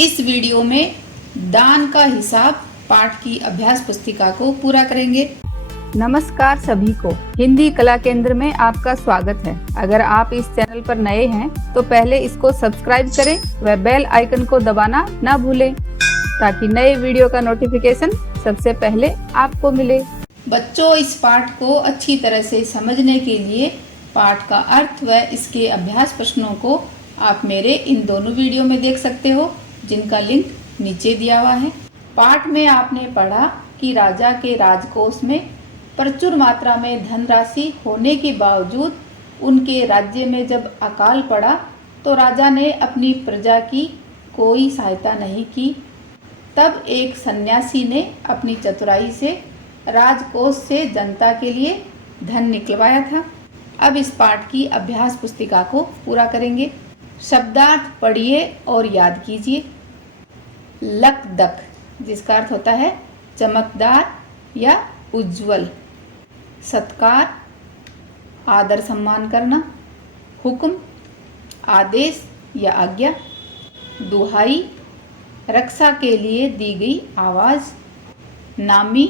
इस वीडियो में दान का हिसाब पाठ की अभ्यास पुस्तिका को पूरा करेंगे। नमस्कार सभी को, हिंदी कला केंद्र में आपका स्वागत है। अगर आप इस चैनल पर नए हैं तो पहले इसको सब्सक्राइब करें व बेल आइकन को दबाना ना भूलें ताकि नए वीडियो का नोटिफिकेशन सबसे पहले आपको मिले। बच्चों, इस पाठ को अच्छी तरह से समझने के लिए पाठ का अर्थ व इसके अभ्यास प्रश्नों को आप मेरे इन दोनों वीडियो में देख सकते हो, जिनका लिंक नीचे दिया हुआ है। पाठ में आपने पढ़ा कि राजा के राजकोष में प्रचुर मात्रा में धनराशि होने के बावजूद उनके राज्य में जब अकाल पड़ा तो राजा ने अपनी प्रजा की कोई सहायता नहीं की। तब एक सन्यासी ने अपनी चतुराई से राजकोष से जनता के लिए धन निकलवाया था। अब इस पाठ की अभ्यास पुस्तिका को पूरा करेंगे। शब्दार्थ पढ़िए और याद कीजिए। लकदक, जिसका अर्थ होता है चमकदार या उज्जवल। सत्कार, आदर सम्मान करना। हुक्म, आदेश या आज्ञा। दुहाई, रक्षा के लिए दी गई आवाज़। नामी,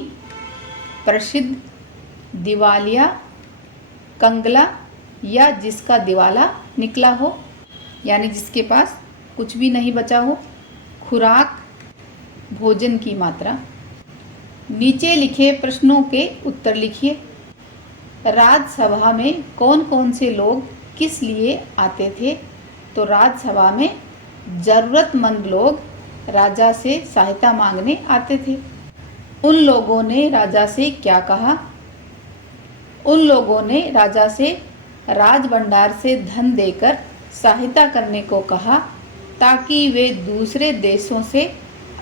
प्रसिद्ध। दिवालिया, कंगला या जिसका दिवाला निकला हो, यानी जिसके पास कुछ भी नहीं बचा हो। खुराक, भोजन की मात्रा। नीचे लिखे प्रश्नों के उत्तर लिखिए। राजसभा में कौन कौन से लोग किस लिए आते थे? तो राजसभा में जरूरतमंद लोग राजा से सहायता मांगने आते थे। उन लोगों ने राजा से क्या कहा? उन लोगों ने राजा से राजभंडार से धन देकर सहायता करने को कहा ताकि वे दूसरे देशों से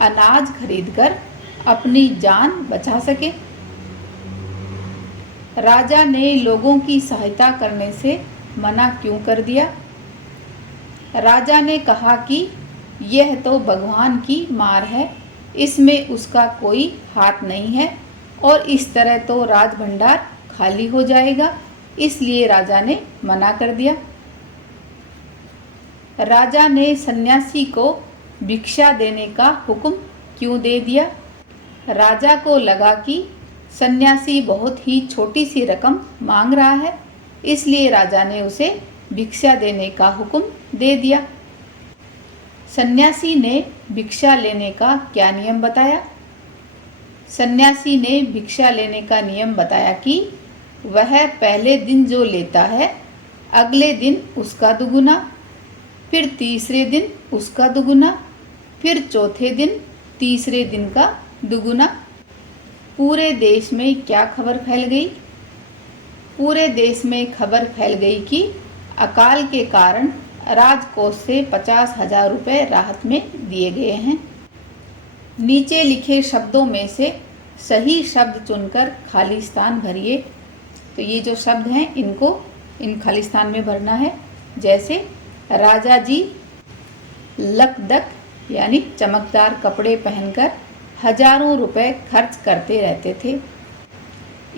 अनाज खरीदकर अपनी जान बचा सके। राजा ने लोगों की सहायता करने से मना क्यों कर दिया? राजा ने कहा कि यह तो भगवान की मार है, इसमें उसका कोई हाथ नहीं है और इस तरह तो राजभंडार खाली हो जाएगा, इसलिए राजा ने मना कर दिया। राजा ने सन्यासी को भिक्षा देने का हुक्म क्यों दे दिया? राजा को लगा कि सन्यासी बहुत ही छोटी सी रकम मांग रहा है, इसलिए राजा ने उसे भिक्षा देने का हुक्म दे दिया। सन्यासी ने भिक्षा लेने का क्या नियम बताया? सन्यासी ने भिक्षा लेने का नियम बताया कि वह पहले दिन जो लेता है अगले दिन उसका दुगुना, फिर तीसरे दिन उसका दुगुना, फिर चौथे दिन तीसरे दिन का दुगुना। पूरे देश में क्या खबर फैल गई? पूरे देश में खबर फैल गई कि अकाल के कारण राजकोष से 50,000 रुपये राहत में दिए गए हैं। नीचे लिखे शब्दों में से सही शब्द चुनकर खाली स्थान भरिए। तो ये जो शब्द हैं इनको इन खाली स्थान में भरना है। जैसे राजा जी लकदक यानी चमकदार कपड़े पहनकर हजारों रुपए खर्च करते रहते थे।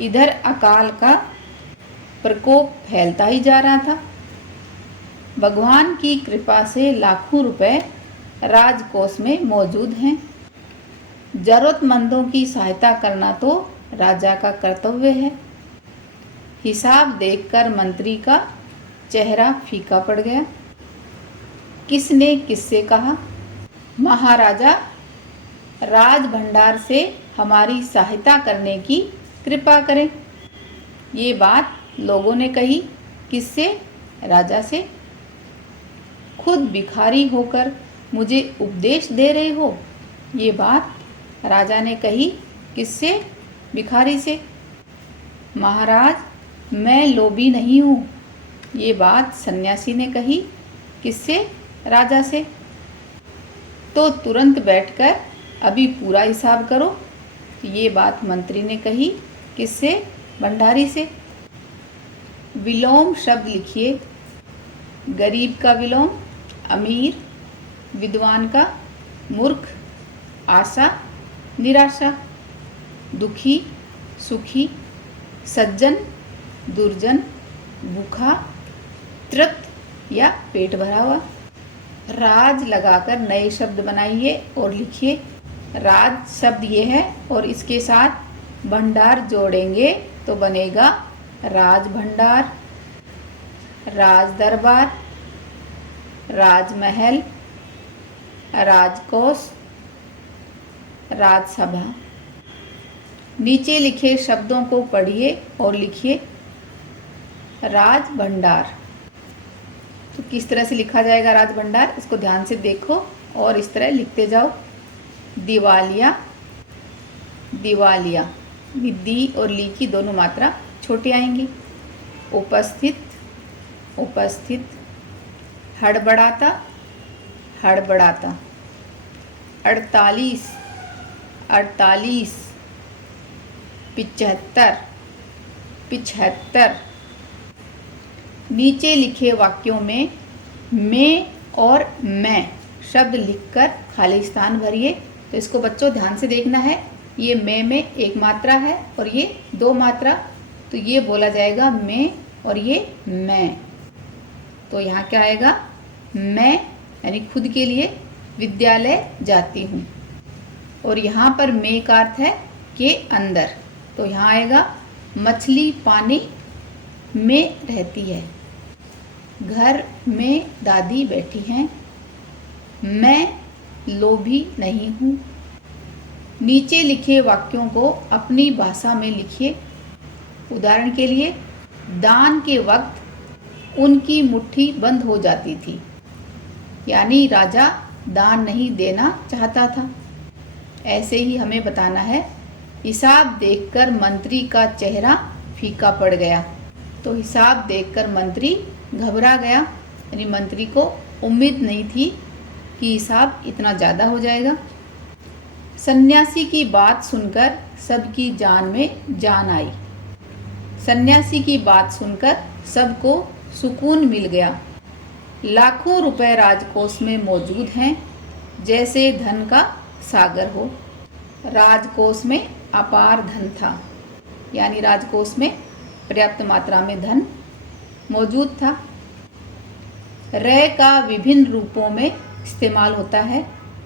इधर अकाल का प्रकोप फैलता ही जा रहा था। भगवान की कृपा से लाखों रुपए राजकोष में मौजूद हैं। जरूरतमंदों की सहायता करना तो राजा का कर्तव्य है। हिसाब देखकर मंत्री का चेहरा फीका पड़ गया। किसने किससे कहा? महाराजा, राजभंडार से हमारी सहायता करने की कृपा करें। ये बात लोगों ने कही। किससे? राजा से। खुद भिखारी होकर मुझे उपदेश दे रहे हो? ये बात राजा ने कही। किससे? भिखारी से। महाराज, मैं लोभी नहीं हूँ। ये बात सन्यासी ने कही। किससे? राजा से। तो तुरंत बैठकर अभी पूरा हिसाब करो। ये बात मंत्री ने कही। किससे? भंडारी से। विलोम शब्द लिखिए। गरीब का विलोम अमीर, विद्वान का मूर्ख, आशा निराशा, दुखी सुखी, सज्जन दुर्जन, भूखा तृप्त या पेट भरा हुआ। राज लगाकर नए शब्द बनाइए और लिखिए। राज शब्द ये है और इसके साथ भंडार जोड़ेंगे तो बनेगा राज भंडार, राज दरबार, राजमहल, राजकोष, राजसभा। नीचे लिखे शब्दों को पढ़िए और लिखिए। राज भंडार, तो किस तरह से लिखा जाएगा राज भंडार, इसको ध्यान से देखो और इस तरह लिखते जाओ। दिवालिया, दिवालिया, दी और ली की दोनों मात्रा छोटी आएंगी। उपस्थित, उपस्थित। हड़बड़ाता, हड़बड़ाता। 48, 48। 75, 75। नीचे लिखे वाक्यों में मैं और मैं शब्द लिखकर खाली स्थान भरिए। तो इसको बच्चों ध्यान से देखना है। ये मैं में एक मात्रा है और ये दो मात्रा, तो ये बोला जाएगा मैं और ये मैं। तो यहाँ क्या आएगा, मैं यानी खुद के लिए विद्यालय जाती हूँ। और यहाँ पर मैं का अर्थ है के अंदर, तो यहाँ आएगा मछली पानी में रहती है। घर में दादी बैठी हैं। मैं लोभी नहीं हूँ। नीचे लिखे वाक्यों को अपनी भाषा में लिखिए। उदाहरण के लिए, दान के वक्त उनकी मुट्ठी बंद हो जाती थी, यानी राजा दान नहीं देना चाहता था। ऐसे ही हमें बताना है, हिसाब देखकर मंत्री का चेहरा फीका पड़ गया। तो हिसाब देखकर मंत्री घबरा गया, यानी मंत्री को उम्मीद नहीं थी कि हिसाब इतना ज़्यादा हो जाएगा। सन्यासी की बात सुनकर सबकी जान में जान आई। सन्यासी की बात सुनकर सबको सुकून मिल गया। लाखों रुपए राजकोष में मौजूद हैं, जैसे धन का सागर हो। राजकोष में अपार धन था, यानी राजकोष में पर्याप्त मात्रा में धन मौजूद था। रे का विभिन्न रूपों में इस्तेमाल होता है।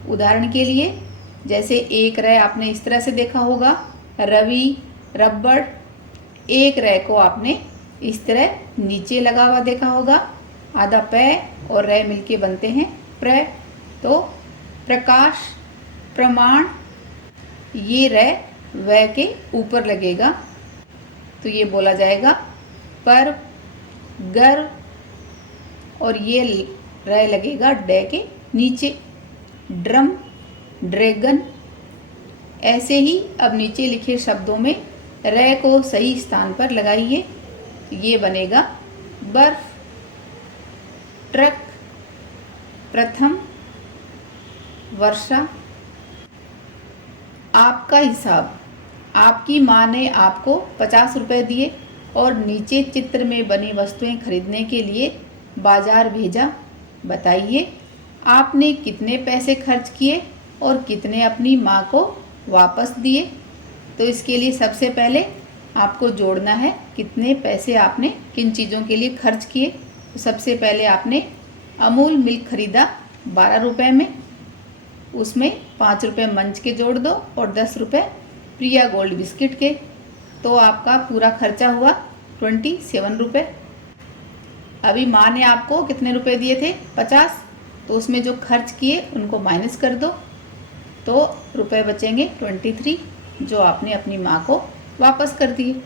उदाहरण के लिए, जैसे एक रे आपने इस तरह से देखा होगा, रवि, रबड़। एक रे को आपने इस तरह नीचे लगा हुआ देखा होगा, आधा पै और रे मिलके बनते हैं प्र। तो प्रकाश, प्रमाण, ये रे व के ऊपर लगेगा, तो ये बोला जाएगा पर, गर, और ये रे लगेगा डे के नीचे। Drum, dragon. ऐसे ही अब नीचे लिखे शब्दों में रे को सही स्थान पर लगाइए, ये बनेगा बर्फ, ट्रक, प्रथम, वर्षा। आपका हिसाब, आपकी माँ ने आपको 50 रुपए दिए और नीचे चित्र में बनी वस्तुएं खरीदने के लिए बाजार भेजा। बताइए आपने कितने पैसे खर्च किए और कितने अपनी माँ को वापस दिए। तो इसके लिए सबसे पहले आपको जोड़ना है कितने पैसे आपने किन चीज़ों के लिए खर्च किए। तो सबसे पहले आपने अमूल मिल्क खरीदा 12 रुपये में, उसमें 5 रुपये मंच के जोड़ दो और 10 रुपये प्रिया गोल्ड बिस्किट के। तो आपका पूरा खर्चा हुआ 27 रुपये। अभी माँ ने आपको कितने रुपए दिए थे, 50, तो उसमें जो खर्च किए उनको माइनस कर दो, तो रुपए बचेंगे 23, जो आपने अपनी माँ को वापस कर दिए।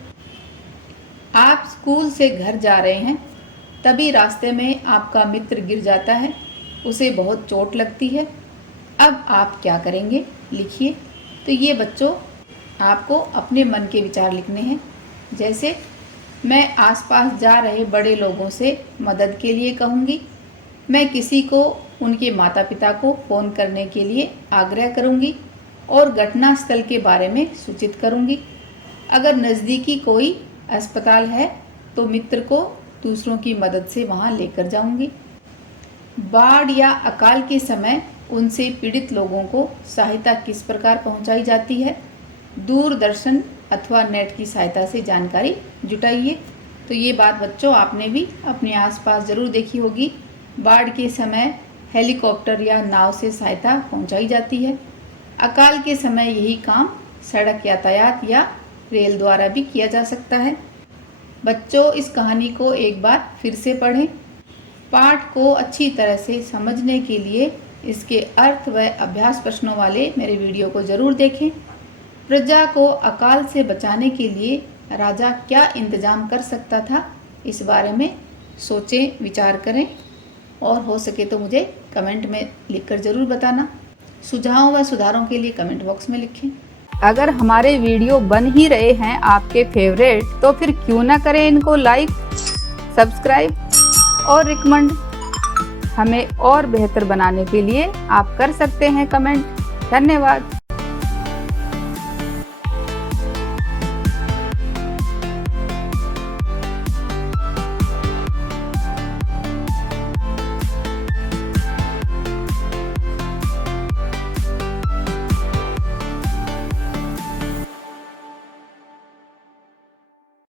आप स्कूल से घर जा रहे हैं, तभी रास्ते में आपका मित्र गिर जाता है, उसे बहुत चोट लगती है। अब आप क्या करेंगे, लिखिए। तो ये बच्चों आपको अपने मन के विचार लिखने हैं। जैसे, मैं आसपास जा रहे बड़े लोगों से मदद के लिए कहूँगी। मैं किसी को उनके माता पिता को फ़ोन करने के लिए आग्रह करूँगी और घटनास्थल के बारे में सूचित करूँगी। अगर नज़दीकी कोई अस्पताल है तो मित्र को दूसरों की मदद से वहाँ लेकर जाऊँगी। बाढ़ या अकाल के समय उनसे पीड़ित लोगों को सहायता किस प्रकार पहुँचाई जाती है, दूरदर्शन अथवा नेट की सहायता से जानकारी जुटाइए। तो ये बात बच्चों आपने भी अपने आसपास ज़रूर देखी होगी। बाढ़ के समय हेलीकॉप्टर या नाव से सहायता पहुंचाई जाती है। अकाल के समय यही काम सड़क यातायात या रेल द्वारा भी किया जा सकता है। बच्चों, इस कहानी को एक बार फिर से पढ़ें। पाठ को अच्छी तरह से समझने के लिए इसके अर्थ व अभ्यास प्रश्नों वाले मेरे वीडियो को ज़रूर देखें। प्रजा को अकाल से बचाने के लिए राजा क्या इंतजाम कर सकता था, इस बारे में सोचें, विचार करें और हो सके तो मुझे कमेंट में लिखकर ज़रूर बताना। सुझावों व सुधारों के लिए कमेंट बॉक्स में लिखें। अगर हमारे वीडियो बन ही रहे हैं आपके फेवरेट, तो फिर क्यों ना करें इनको लाइक, सब्सक्राइब और रिकमेंड। हमें और बेहतर बनाने के लिए आप कर सकते हैं कमेंट। धन्यवाद।